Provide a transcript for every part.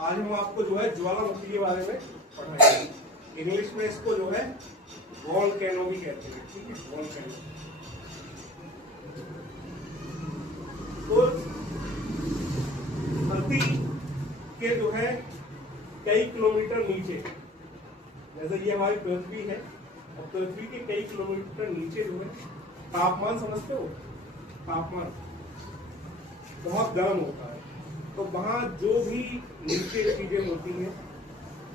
आज हम आपको जो है ज्वालामुखी के बारे में पढ़ाएंगे। इंग्लिश में इसको जो है वोल्केनो भी कहते हैं, ठीक है, वोल्केनो। तो धरती के जो है कई किलोमीटर नीचे, जैसे ये हमारी पृथ्वी है और पृथ्वी के कई किलोमीटर नीचे जो है तापमान, समझते हो, तापमान बहुत गर्म होता है। तो वहां जो भी नीचे चीजें होती हैं,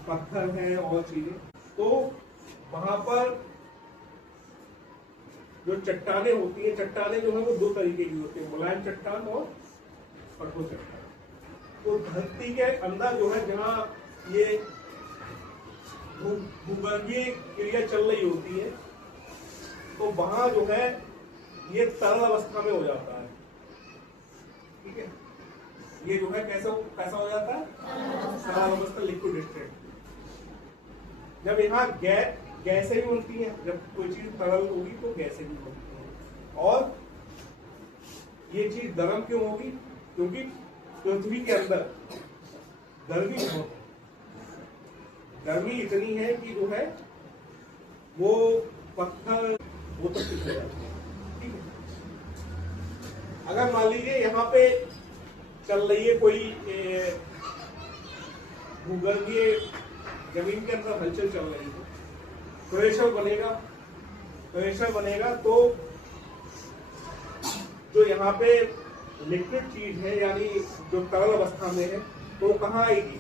पत्थर है और चीजें, तो वहां पर जो चट्टाने होती हैं, चट्टाने जो है वो दो तरीके की होती है, मुलायम चट्टान और कठोर चट्टान। तो धरती के अंदर जो है जहाँ ये भूगर्भीय क्रिया चल रही होती है, तो वहां जो है ये तरल अवस्था में हो जाता है, ठीक है। ये जो है कैसा हो जाता है, तरल अवस्था, लिक्विड स्टेट। जब यहाँ गैसें भी बनती हैं, जब कोई चीज तरल होगी तो गैसें भी बनती हैं। और ये चीज गर्म क्यों होगी? क्योंकि पृथ्वी के अंदर गर्मी बहुत है, गर्मी इतनी है कि जो है वो पत्थर वो तक पिघल जाते हैं, ठीक है। अगर मान लीजिए यहाँ पे चल रही है कोई भूगर्भीय जमीन के अंदर हलचल चल रही है, प्रेशर बनेगा, तो जो यहाँ पे लिक्विड चीज है, यानी जो तरल अवस्था में है, तो कहाँ आएगी?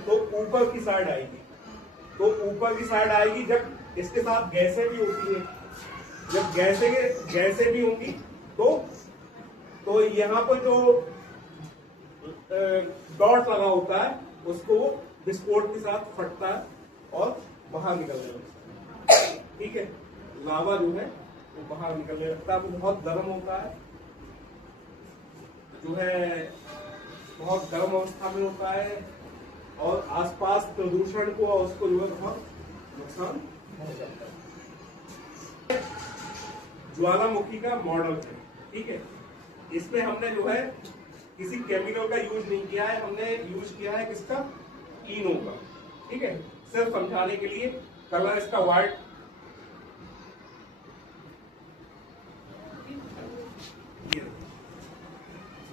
तो ऊपर की साइड आएगी। तो ऊपर की साइड आएगी जब इसके साथ गैसें भी होती है। जब गैसें भी होंगी तो यहाँ पर जो डॉट लगा होता है उसको विस्फोट के साथ फटता है और बाहर निकलने लगता है, ठीक है। लावा जो है वो बाहर निकलने लगता है, वो बहुत गर्म होता है, जो है बहुत गर्म अवस्था में होता है और आसपास प्रदूषण को और उसको जो है बहुत नुकसान हो जाता है। ज्वालामुखी का मॉडल है, ठीक है। इसमें हमने जो है किसी केमिकल का यूज नहीं किया है, हमने यूज किया है किसका? इनो का, ठीक है। सिर्फ समझाने के लिए। कलर इसका व्हाइट,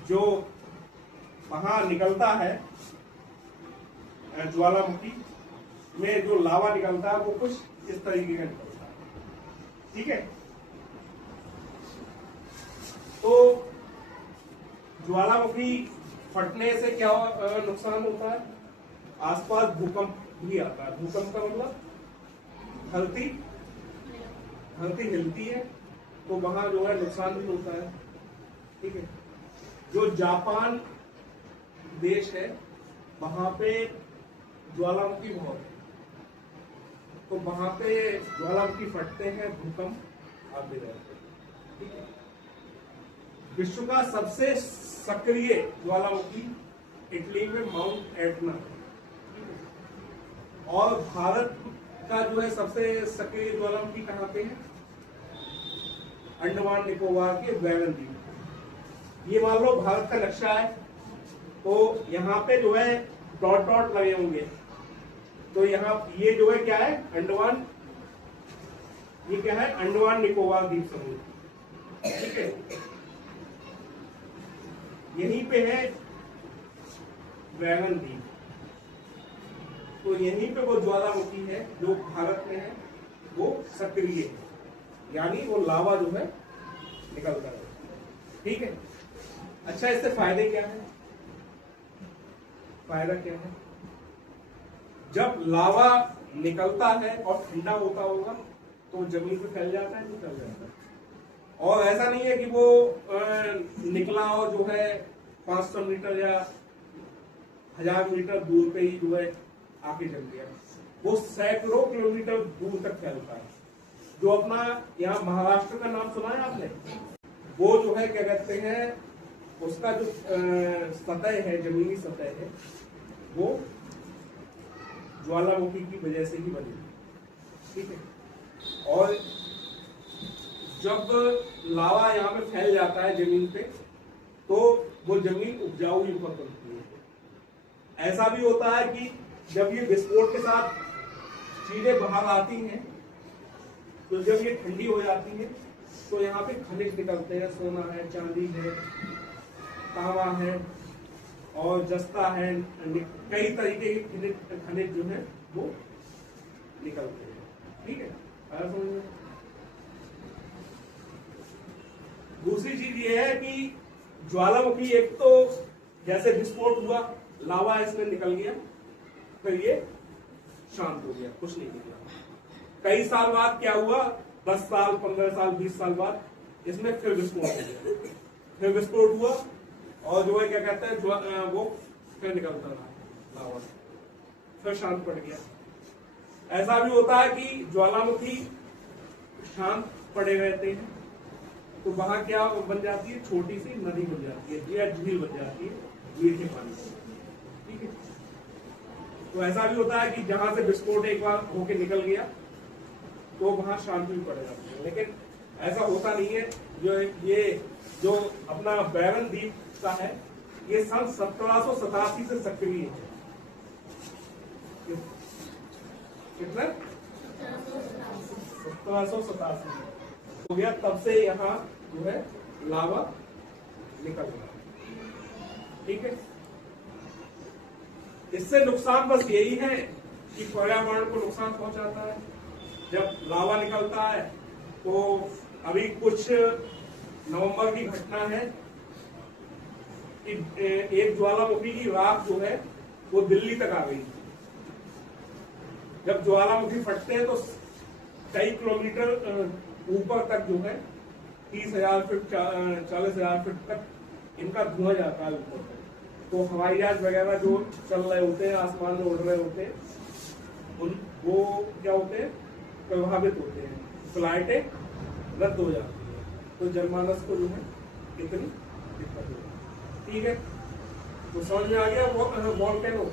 जो वहां निकलता है ज्वालामुखी में जो लावा निकलता है वो कुछ इस तरीके का निकलता है, ठीक है। तो ज्वालामुखी फटने से क्या नुकसान होता है? आसपास भूकंप भी आता है। भूकंप का मतलब धरती हिलती है, तो वहां जो है नुकसान भी होता है, ठीक है। जो जापान देश है वहां पे ज्वालामुखी बहुत है, तो वहां पे ज्वालामुखी फटते हैं, भूकंप आते रहते हैं, ठीक है। विश्व का सबसे सक्रिय ज्वालामुखी इटली में माउंट एटना, और भारत का जो है सबसे सक्रिय ज्वालामुखी कहाँ पे है? अंडमान निकोबार के वैगन द्वीप। ये मान लो भारत का नक्शा है, तो यहाँ पे जो है डॉट डॉट लगे होंगे, तो यहाँ ये जो है क्या है? अंडमान, ये क्या है? अंडमान निकोबार द्वीप समूह, ठीक है। यहीं पे है वैगन द्वीप, तो यहीं पे वो ज्वालामुखी है जो भारत में है, वो सक्रिय है, यानी वो लावा जो है निकलता है, ठीक है। अच्छा, इससे फायदे क्या है? फायदा क्या है? जब लावा निकलता है और ठंडा होता होगा तो जमीन पे फैल जाता है, नहीं फैल जाता है। और ऐसा नहीं है कि वो निकला और जो है 500 मीटर या 1000 मीटर दूर पे ही जो है आके जम गया, वो सैकड़ों किलोमीटर दूर तक फैलता है। जो अपना यहाँ महाराष्ट्र का नाम सुना है आपने? वो जो है क्या कहते हैं, उसका जो सतह है, जमीनी सतह है, वो ज्वालामुखी की वजह से ही बनी, ठीक है। और जब लावा यहाँ पे फैल जाता है जमीन पे, तो वो जमीन उपजाऊ युक्त बनती है, ऐसा भी होता है कि जब ये विस्फोट के साथ चीजें बाहर आती हैं, तो जब ये ठंडी हो जाती है तो यहाँ पे खनिज निकलते हैं, सोना है, चांदी है, तांबा है और जस्ता है, कई तरीके के खनिज जो है वो निकलते हैं। ठीक है, आया समझ में? दूसरी चीज ये है कि ज्वालामुखी, एक तो जैसे विस्फोट हुआ, लावा इसमें निकल गया, फिर ये शांत हो गया, कुछ नहीं निकला। कई साल बाद क्या हुआ, 10 साल, 15 साल, 20 साल बाद इसमें फिर विस्फोट हो गया, फिर विस्फोट हुआ और जो है क्या कहते हैं, वो फिर निकलता रहा लावा, फिर शांत पड़ गया। ऐसा भी होता है कि ज्वालामुखी शांत पड़े रहते हैं तो वहां क्या बन जाती है, छोटी सी नदी बन जाती है या झील बन जाती है मीठे पानी से। ठीक है, तो ऐसा भी होता है कि जहां से विस्फोट एक बार होके निकल गया तो वहां शांति भी पड़ जाती है, लेकिन ऐसा होता नहीं है। जो अपना बैरन द्वीप का है, ये सन 1787 से सक्रिय है। कितना? 1787 हो गया, तब से यहाँ जो है लावा निकल रहा है। ठीक है, इससे नुकसान बस यही है कि पर्यावरण को नुकसान पहुंचाता है। जब लावा निकलता है तो अभी कुछ नवंबर की घटना है कि एक ज्वालामुखी की राख जो है वो दिल्ली तक आ गई। जब ज्वालामुखी फटते हैं तो कई किलोमीटर ऊपर तक जो है 30,000 फीट 40,000 फीट तक इनका धुआं जाता है ऊपर तक। तो हवाई जहाज वगैरह जो चल रहे होते हैं, आसमान में उड़ रहे होते हैं, वो क्या होते हैं, प्रभावित होते हैं, फ्लाइटें रद्द हो जाती है, तो जनमानस को जो है इतनी दिक्कत होती है। ठीक है, तो समझ में आ गया वॉल्केनो।